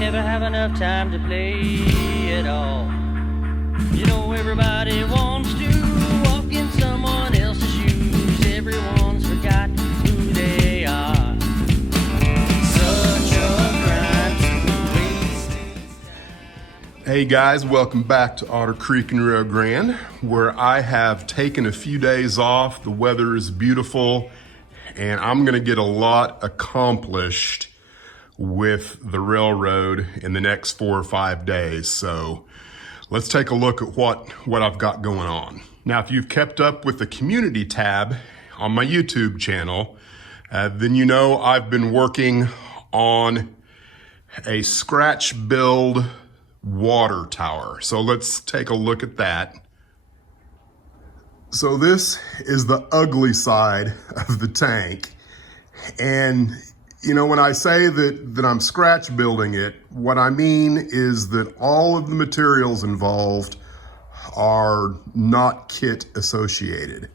ever have enough time to play it all. You know everybody wants to walk in someone else's shoes. Everyone's forgot who they are. Such a crime to waste his time. Hey guys, welcome back to Otter Creek in Rio Grande, where I have taken a few days off. The weather is beautiful, and I'm gonna get a lot accomplished with the railroad in the next 4 or 5 days. So let's take a look at what I've got going on. Now, if you've kept up with the community tab on my YouTube channel, then you know I've been working on a scratch build water tower. So let's take a look at that. So this is the ugly side of the tank. And you know, when I say that I'm scratch building it, what I mean is that all of the materials involved are not kit associated.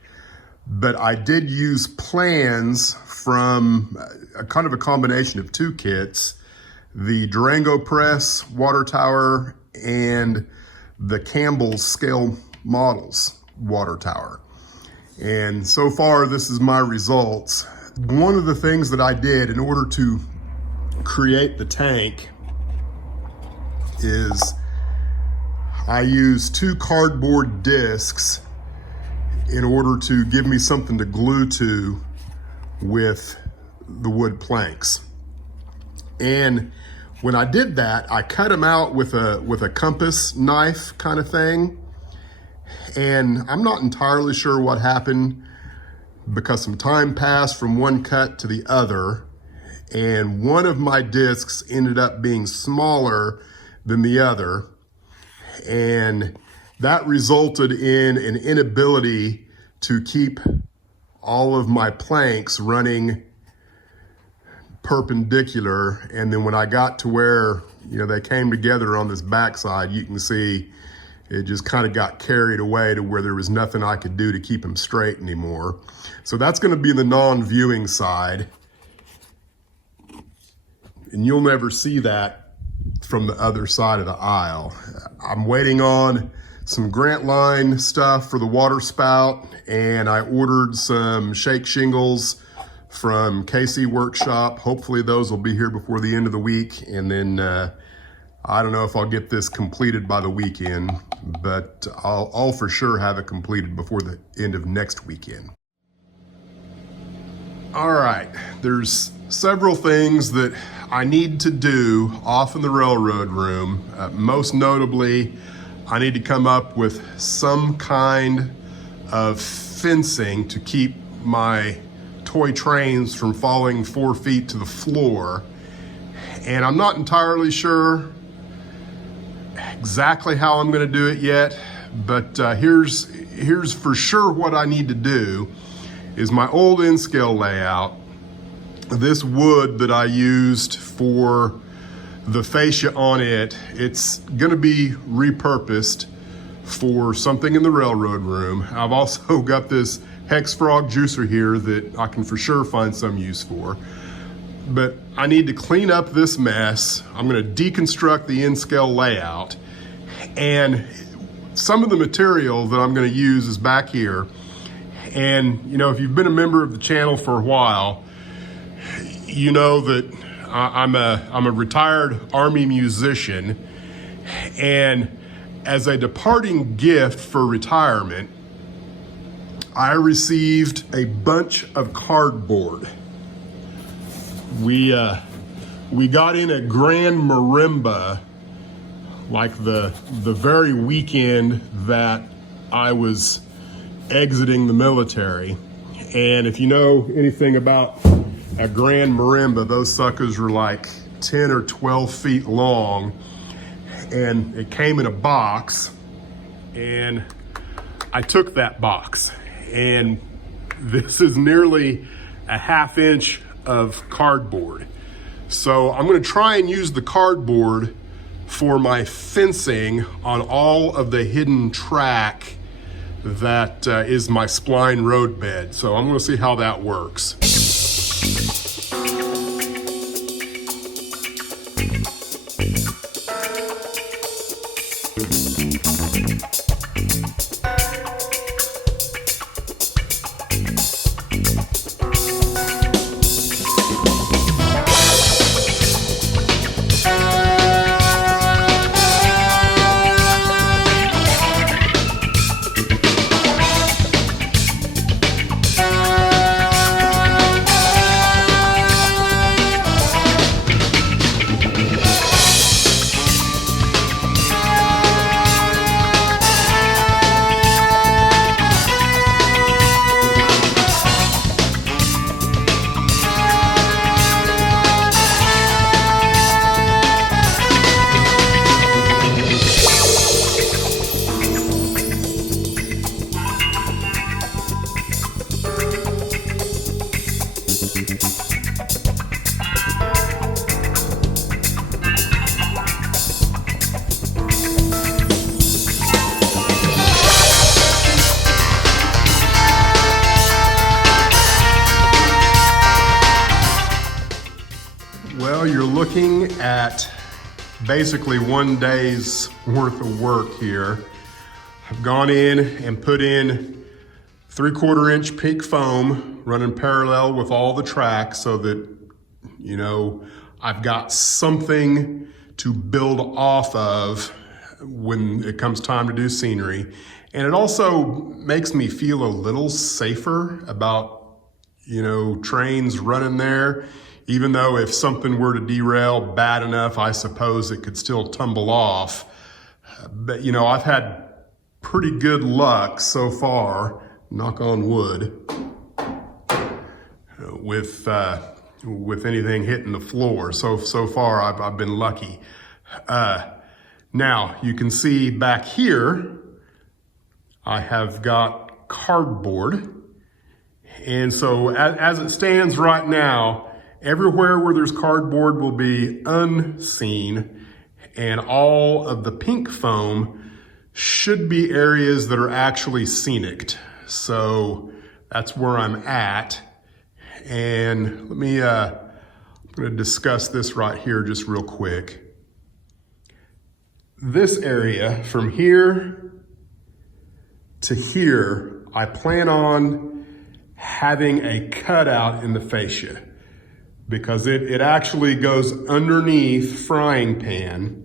But I did use plans from a kind of a combination of two kits, the Durango Press water tower and the Campbell's Scale Models water tower. And so far, this is my results. One of the things that I did in order to create the tank is I used 2 cardboard discs in order to give me something to glue to with the wood planks. And when I did that, I cut them out with a compass knife kind of thing. And I'm not entirely sure what happened, because some time passed from one cut to the other, and one of my discs ended up being smaller than the other, and that resulted in an inability to keep all of my planks running perpendicular. And then when I got to where, you know, they came together on this backside, you can see it just kind of got carried away to where there was nothing I could do to keep them straight anymore. So that's going to be the non-viewing side. And you'll never see that from the other side of the aisle. I'm waiting on some Grant Line stuff for the water spout, and I ordered some shake shingles from KC Workshop. Hopefully those will be here before the end of the week, and then I don't know if I'll get this completed by the weekend, but I'll for sure have it completed before the end of next weekend. All right, there's several things that I need to do off in the railroad room. Most notably, I need to come up with some kind of fencing to keep my toy trains from falling 4 feet to the floor. And I'm not entirely sure exactly how I'm going to do it yet, but here's for sure what I need to do is my old N-scale layout. This wood that I used for the fascia on it, it's going to be repurposed for something in the railroad room. I've also got this hex frog juicer here that I can for sure find some use for. But I need to clean up this mess. I'm going to deconstruct the N-scale layout, and some of the material that I'm going to use is back here. And you know, if you've been a member of the channel for a while, you know that I'm a retired Army musician, and as a departing gift for retirement, I received a bunch of cardboard. We got in a grand marimba like the very weekend that I was exiting the military. And if you know anything about a grand marimba, those suckers were like 10 or 12 feet long, and it came in a box, and I took that box, and this is nearly a ½ inch of cardboard. So I'm going to try and use the cardboard for my fencing on all of the hidden track that is my spline road bed. So I'm going to see how that works. looking at basically one day's worth of work here. I've gone in and put in 3/4 inch pink foam running parallel with all the tracks so that, you know, I've got something to build off of when it comes time to do scenery. And it also makes me feel a little safer about, you know, trains running there, even though if something were to derail bad enough, I suppose it could still tumble off. But, you know, I've had pretty good luck so far, knock on wood, with anything hitting the floor. So far I've been lucky. Now you can see back here, I have got cardboard. And so as it stands right now, everywhere where there's cardboard will be unseen, and all of the pink foam should be areas that are actually scenic. So that's where I'm at. And let me, I'm gonna discuss this right here just real quick. This area from here to here, I plan on having a cutout in the fascia because it actually goes underneath frying pan.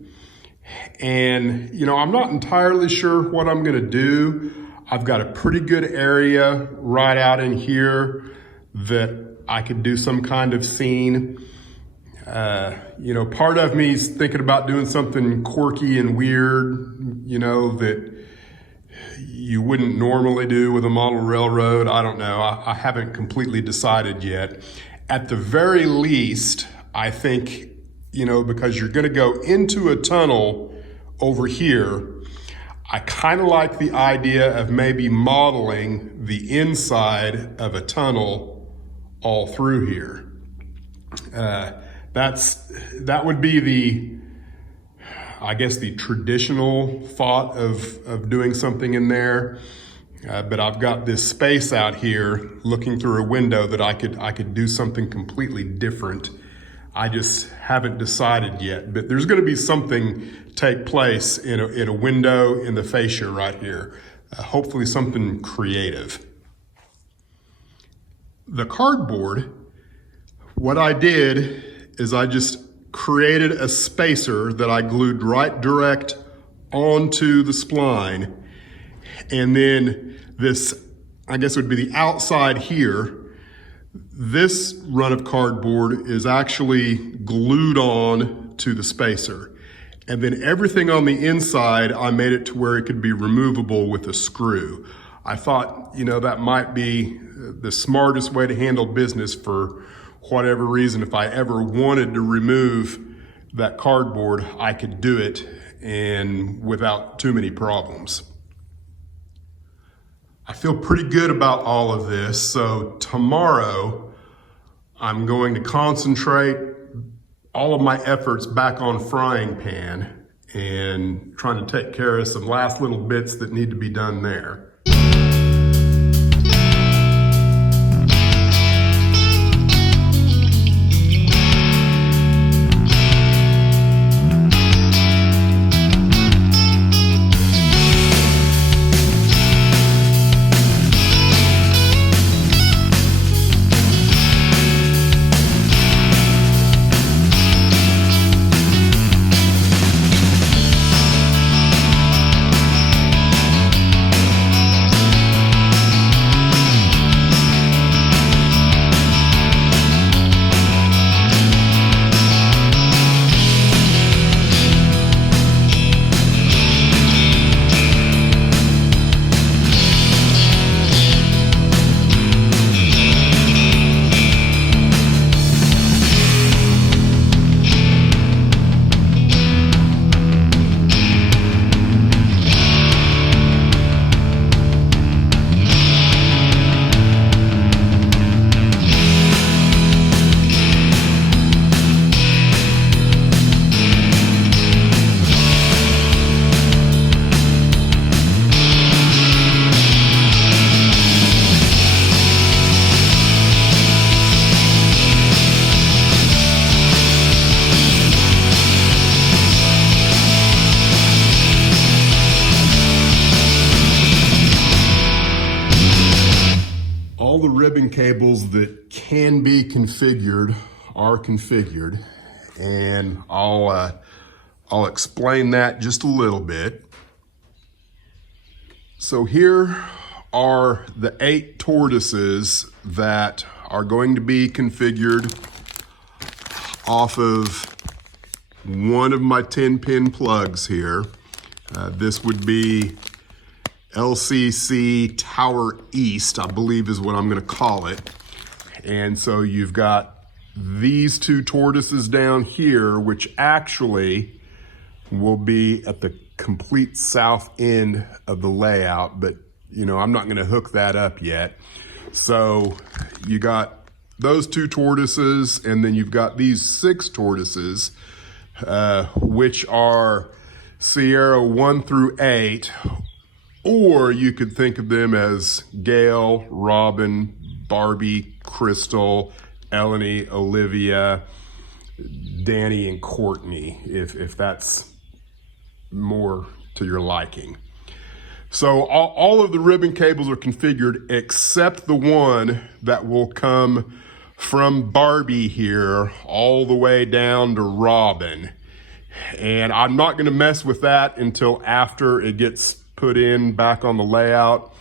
And, you know, I'm not entirely sure what I'm gonna do. I've got a pretty good area right out in here that I could do some kind of scene. You know, part of me is thinking about doing something quirky and weird, you know, that you wouldn't normally do with a model railroad. I don't know. I haven't completely decided yet. At the very least, I think, you know, because you're gonna go into a tunnel over here, I kind of like the idea of maybe modeling the inside of a tunnel all through here. That would be the, I guess, the traditional thought of doing something in there. But I've got this space out here looking through a window that I could do something completely different. I just haven't decided yet, but there's gonna be something take place in a window in the fascia right here. Hopefully something creative. The cardboard, what I did is I just created a spacer that I glued right direct onto the spline. And then this, I guess it would be the outside here. This run of cardboard is actually glued on to the spacer. And then everything on the inside, I made it to where it could be removable with a screw. I thought, you know, that might be the smartest way to handle business for whatever reason. If I ever wanted to remove that cardboard, I could do it and without too many problems. I feel pretty good about all of this. So tomorrow, I'm going to concentrate all of my efforts back on frying pan and trying to take care of some last little bits that need to be done there. cables that can be configured are configured, and I'll explain that just a little bit. So here are the 8 tortoises that are going to be configured off of one of my 10-pin plugs here. This would be LCC Tower East, I believe is what I'm going to call it. And so you've got these 2 tortoises down here, which actually will be at the complete south end of the layout, but you know, I'm not going to hook that up yet. So you got those 2 tortoises, and then you've got these 6 tortoises, which are Sierra 1 through 8, or you could think of them as Gayle, Robin, Barbie, Crystal, Eleni, Olivia, Danny, and Courtney, if that's more to your liking. So all of the ribbon cables are configured except the one that will come from Barbie here all the way down to Robin. And I'm not going to mess with that until after it gets put in back on the layout,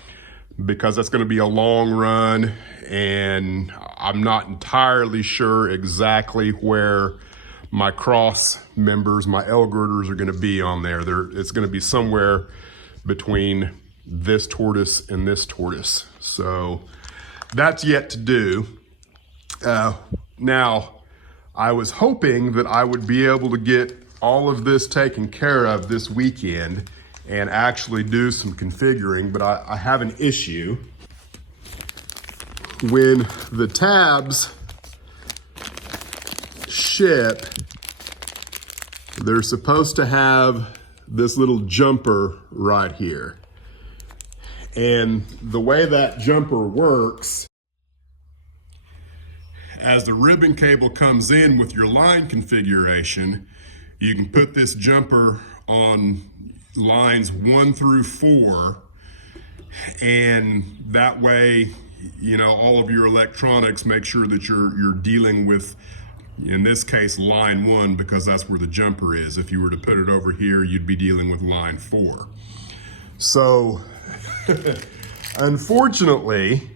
because that's going to be a long run, and I'm not entirely sure exactly where my cross members, my L-Girders, are going to be on there. It's going to be somewhere between this tortoise and this tortoise. So that's yet to do. Now, I was hoping that I would be able to get all of this taken care of this weekend and actually do some configuring, but I have an issue. When the tabs ship, they're supposed to have this little jumper right here. And the way that jumper works, as the ribbon cable comes in with your line configuration, you can put this jumper on lines 1 through 4, and that way, you know, all of your electronics, make sure that you're dealing with, in this case, line 1, because that's where the jumper is. If you were to put it over here, you'd be dealing with line 4. So unfortunately,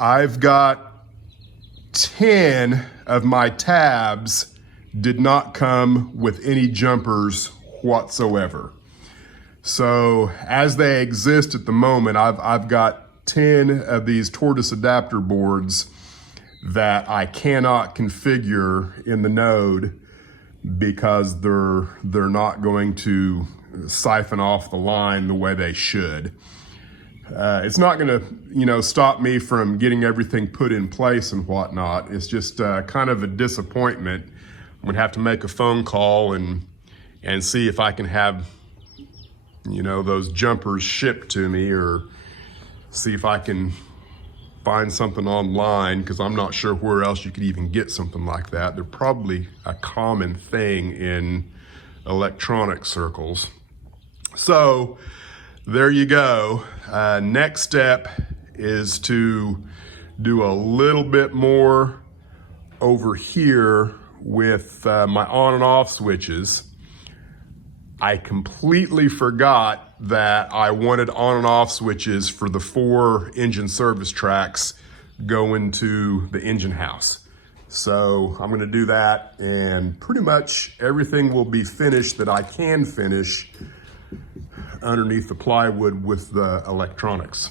I've got 10 of my tabs did not come with any jumpers whatsoever. So as they exist at the moment, I've got 10 of these tortoise adapter boards that I cannot configure in the node because they're not going to siphon off the line the way they should. It's not going to, you know, stop me from getting everything put in place and whatnot. It's just kind of a disappointment. I'm going to have to make a phone call and see if I can have, you know, those jumpers shipped to me, or see if I can find something online, because I'm not sure where else you could even get something like that. They're probably a common thing in electronic circles. So there you go. Next step is to do a little bit more over here with my on and off switches. I completely forgot that I wanted on and off switches for the 4 engine service tracks going to the engine house. So I'm going to do that, and pretty much everything will be finished that I can finish underneath the plywood with the electronics.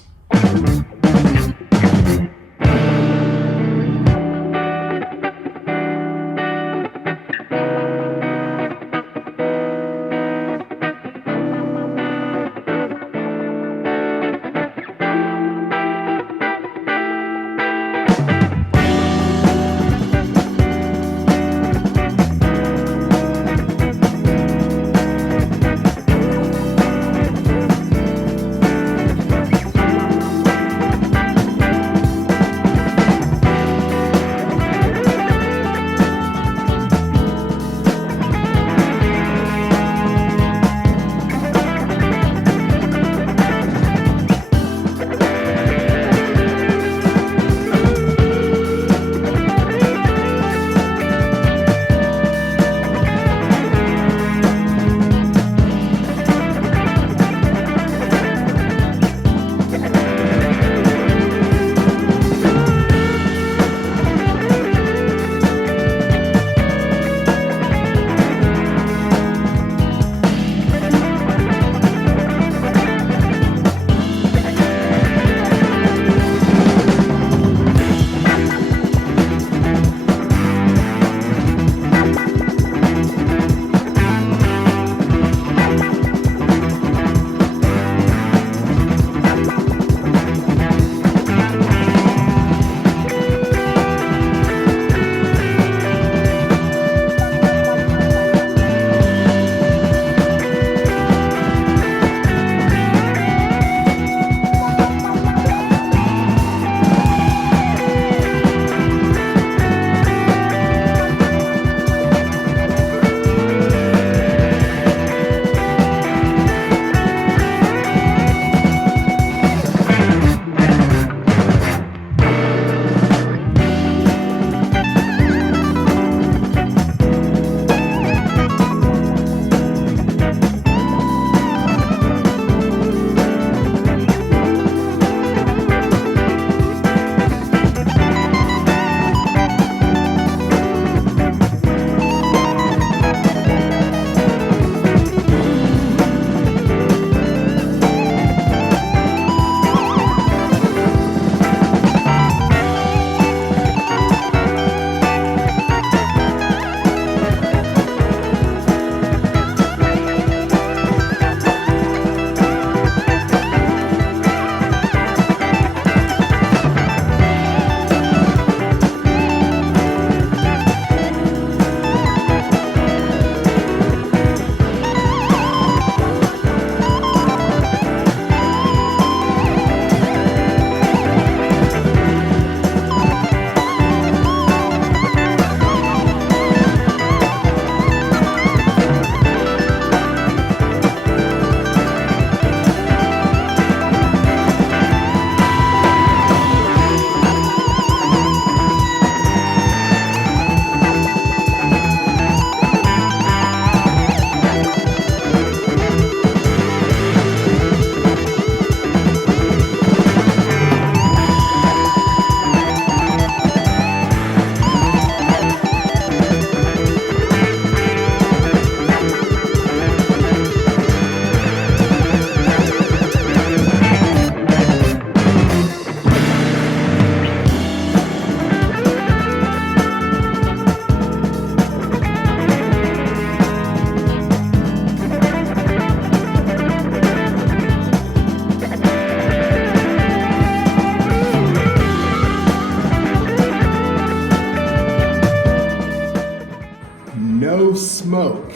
no smoke.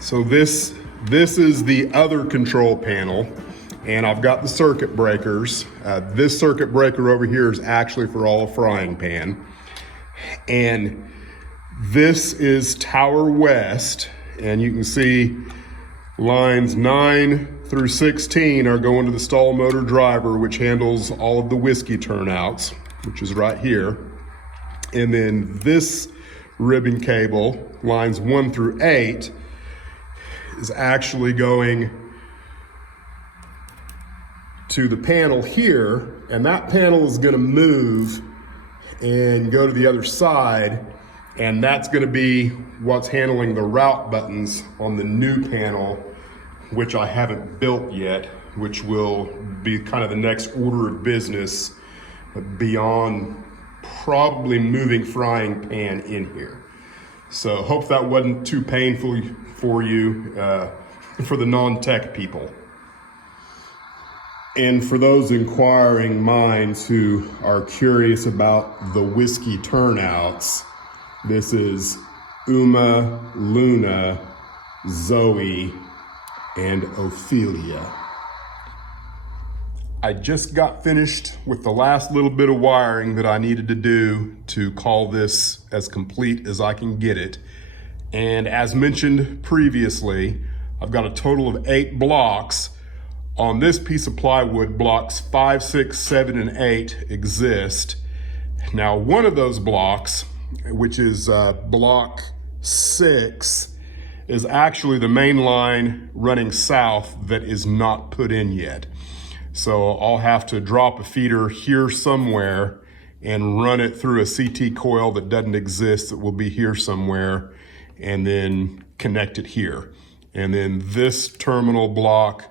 So this is the other control panel, and I've got the circuit breakers. This circuit breaker over here is actually for all frying pan. And this is Tower West, and you can see lines 9 through 16 are going to the stall motor driver, which handles all of the whiskey turnouts, which is right here. And then this ribbon cable, lines 1 through 8, is actually going to the panel here, and that panel is going to move and go to the other side, and that's going to be what's handling the route buttons on the new panel, which I haven't built yet, which will be kind of the next order of business beyond probably moving frying pan in here. So hope that wasn't too painful for you, for the non-tech people. And for those inquiring minds who are curious about the whiskey turnouts, this is Uma, Luna, Zoe, and Ophelia. I just got finished with the last little bit of wiring that I needed to do to call this as complete as I can get it. And as mentioned previously, I've got a total of 8 blocks. On this piece of plywood, blocks 5, 6, 7, and 8 exist. Now, one of those blocks, which is block 6, is actually the main line running south that is not put in yet. So I'll have to drop a feeder here somewhere and run it through a CT coil that doesn't exist, that will be here somewhere, and then connect it here. And then this terminal block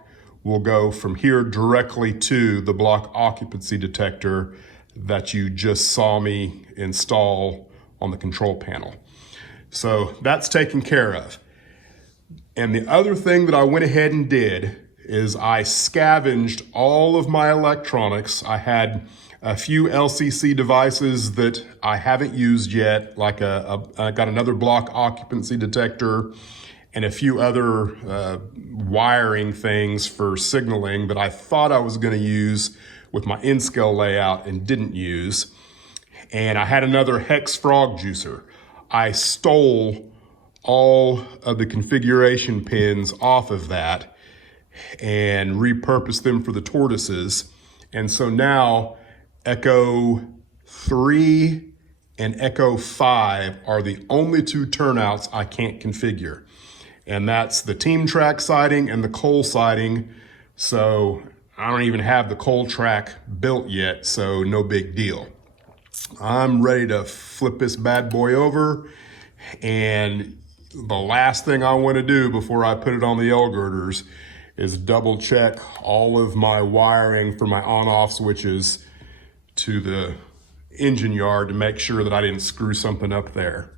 will go from here directly to the block occupancy detector that you just saw me install on the control panel. So that's taken care of. And the other thing that I went ahead and did is I scavenged all of my electronics. I had a few LCC devices that I haven't used yet, like I got another block occupancy detector and a few other wiring things for signaling that I thought I was going to use with my in-scale layout and didn't use. And I had another hex frog juicer. I stole all of the configuration pins off of that and repurposed them for the tortoises. And so now Echo 3 and Echo 5 are the only 2 turnouts I can't configure. And that's the team track siding and the coal siding. So I don't even have the coal track built yet, so no big deal. I'm ready to flip this bad boy over, and the last thing I want to do before I put it on the L-Girders is double check all of my wiring for my on-off switches to the engine yard to make sure that I didn't screw something up there.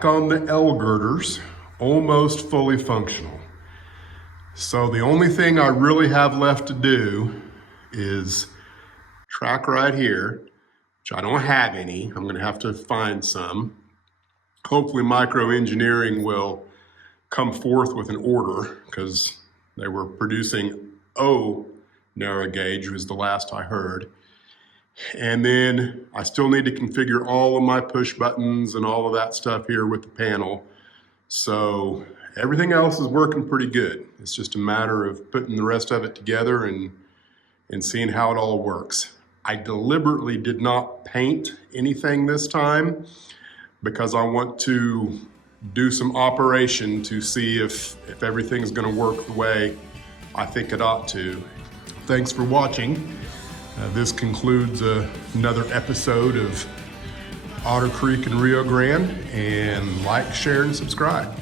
back on the L-Girders, almost fully functional. So the only thing I really have left to do is track right here, which I don't have any. I'm gonna have to find some. Hopefully microengineering will come forth with an order, because they were producing O narrow gauge was the last I heard. And then I still need to configure all of my push buttons and all of that stuff here with the panel. So everything else is working pretty good. It's just a matter of putting the rest of it together and seeing how it all works. I deliberately did not paint anything this time because I want to do some operation to see if everything's gonna work the way I think it ought to. Thanks for watching. This concludes another episode of Otter Creek and Rio Grande, and like, share, and subscribe.